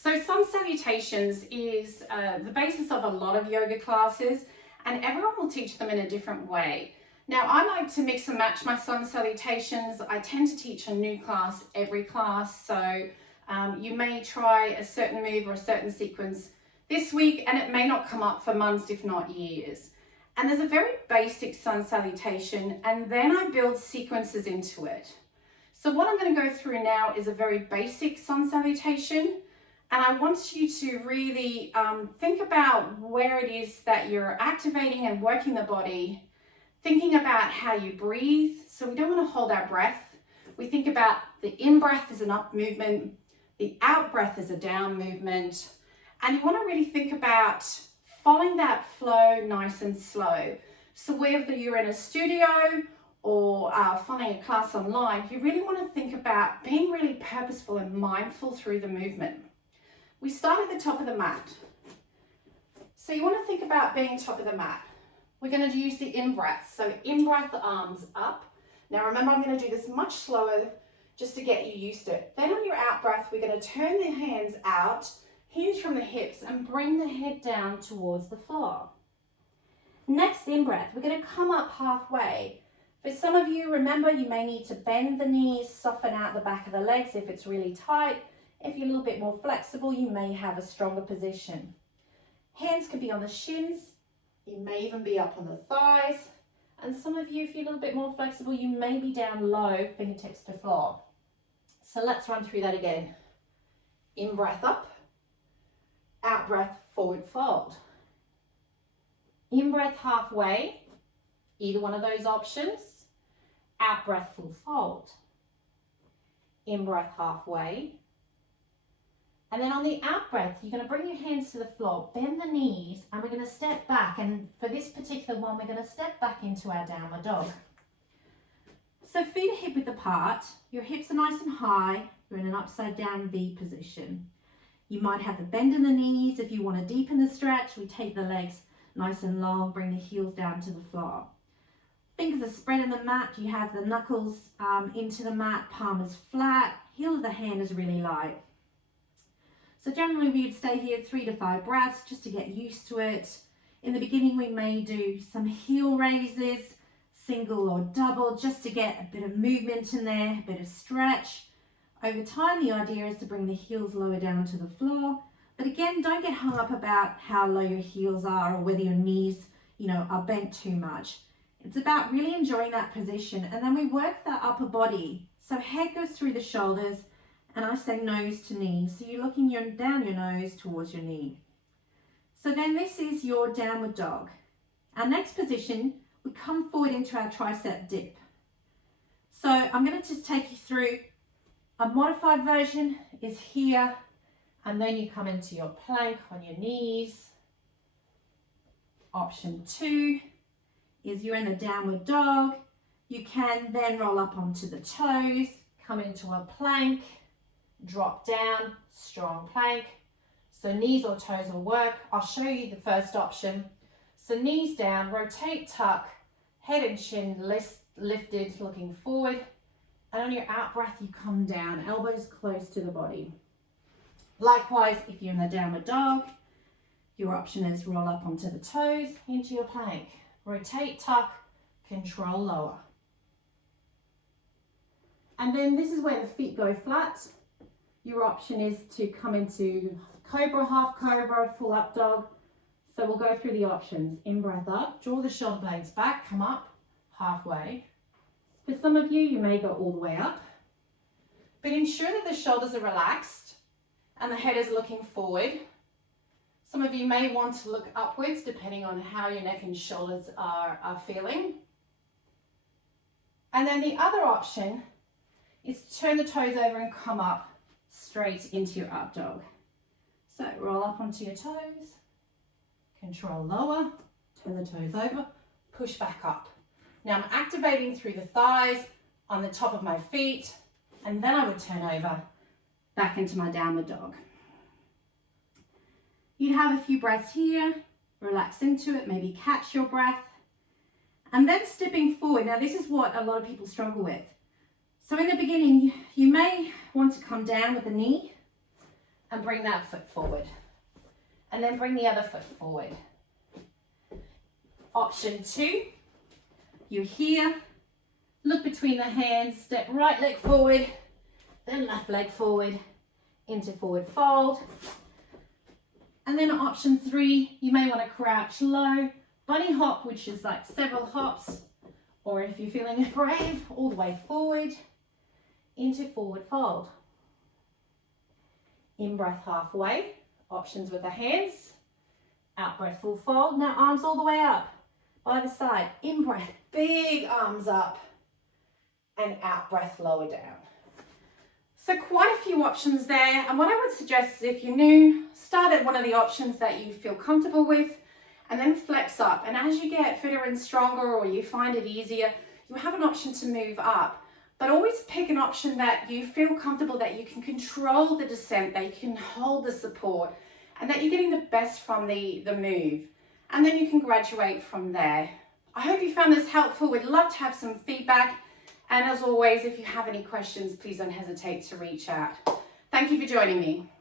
So Sun Salutations is the basis of a lot of yoga classes, and everyone will teach them in a different way. Now, I like to mix and match my Sun Salutations. I tend to teach a new class every class, so you may try a certain move or a certain sequence this week, and it may not come up for months, if not years. And there's a very basic Sun Salutation, and then I build sequences into it. So what I'm going to go through now is a very basic Sun Salutation. And I want you to really think about where it is that you're activating and working the body, thinking about how you breathe. So we don't want to hold our breath. We think about the in-breath as an up movement, the out-breath as a down movement. And you want to really think about following that flow nice and slow. So whether you're in a studio or following a class online, you really want to think about being really purposeful and mindful through the movement. We start at the top of the mat. So you want to think about being top of the mat. We're going to use the in-breath. So in-breath, arms up. Now remember, I'm going to do this much slower just to get you used to it. Then on your out-breath, we're going to turn the hands out, hinge from the hips, and bring the head down towards the floor. Next in-breath, we're going to come up halfway. For some of you, remember, you may need to bend the knees, soften out the back of the legs if it's really tight. If you're a little bit more flexible, you may have a stronger position. Hands could be on the shins. You may even be up on the thighs. And some of you, if you're a little bit more flexible, you may be down low, fingertips to floor. So let's run through that again. In breath up, out breath, forward fold. In breath halfway, either one of those options. Out breath, full fold. In breath halfway. And then on the out breath, you're going to bring your hands to the floor, bend the knees, and we're going to step back. And for this particular one, we're going to step back into our downward dog. So feet are hip width apart. Your hips are nice and high. You're in an upside down V position. You might have the bend in the knees. If you want to deepen the stretch, we take the legs nice and long, bring the heels down to the floor. Fingers are spread in the mat. You have the knuckles into the mat, palm is flat, heel of the hand is really light. So generally we'd stay here 3 to 5 breaths just to get used to it. In the beginning we may do some heel raises, single or double, just to get a bit of movement in there, a bit of stretch. Over time the idea is to bring the heels lower down to the floor. But again, don't get hung up about how low your heels are or whether your knees, are bent too much. It's about really enjoying that position, and then we work the upper body. So head goes through the shoulders, and I say nose to knee. So you're looking down your nose towards your knee. So then this is your downward dog. Our next position, we come forward into our tricep dip. So I'm going to just take you through. A modified version is here, and then you come into your plank on your knees. Option 2 is you're in the downward dog. You can then roll up onto the toes, come into a plank, drop down, strong plank. So knees or toes will work. I'll show you the first option. So knees down, rotate, tuck, head and chin lifted, looking forward. And on your out breath, you come down, elbows close to the body. Likewise, if you're in the downward dog, your option is roll up onto the toes, into your plank. Rotate, tuck, control lower. And then this is where the feet go flat. Your option is to come into cobra, half cobra, full up dog. So we'll go through the options. In breath up, draw the shoulder blades back, come up halfway. For some of you, you may go all the way up, but ensure that the shoulders are relaxed and the head is looking forward. Some of you may want to look upwards depending on how your neck and shoulders are feeling. And then the other option is to turn the toes over and come up straight into your up dog. So roll up onto your toes, control lower, turn the toes over, push back up. Now I'm activating through the thighs, on the top of my feet, and then I would turn over back into my downward dog. You'd have a few breaths here, relax into it, maybe catch your breath, and then stepping forward. Now this is what a lot of people struggle with. So in the beginning, you may want to come down with the knee, and bring that foot forward. And then bring the other foot forward. Option 2, you're here, look between the hands, step right leg forward, then left leg forward, into forward fold. And then option 3, you may want to crouch low, bunny hop, which is like several hops, or if you're feeling brave, all the way forward, into forward fold. In breath halfway, options with the hands, out breath full fold. Now arms all the way up, by the side. In breath, big arms up, and out breath lower down. So quite a few options there, and what I would suggest is if you're new, start at one of the options that you feel comfortable with and then flex up. And as you get fitter and stronger or you find it easier, you have an option to move up. But always pick an option that you feel comfortable, that you can control the descent, that you can hold the support, and that you're getting the best from the move. And then you can graduate from there. I hope you found this helpful. We'd love to have some feedback. And as always, if you have any questions, please don't hesitate to reach out. Thank you for joining me.